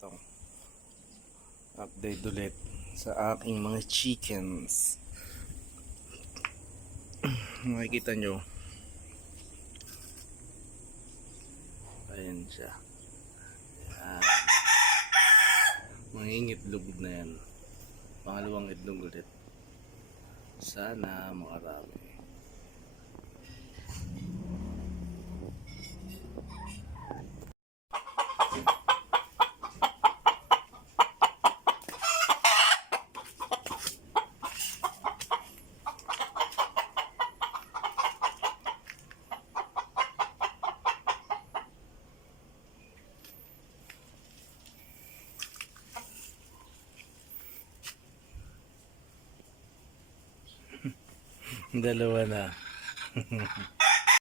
to. Update ulit sa aking mga chickens. Makikita nyo, ayan siya. Ayan. Mangingitlog na yan. Pangalawang itlog ulit. Sana makarami. Dalawa na.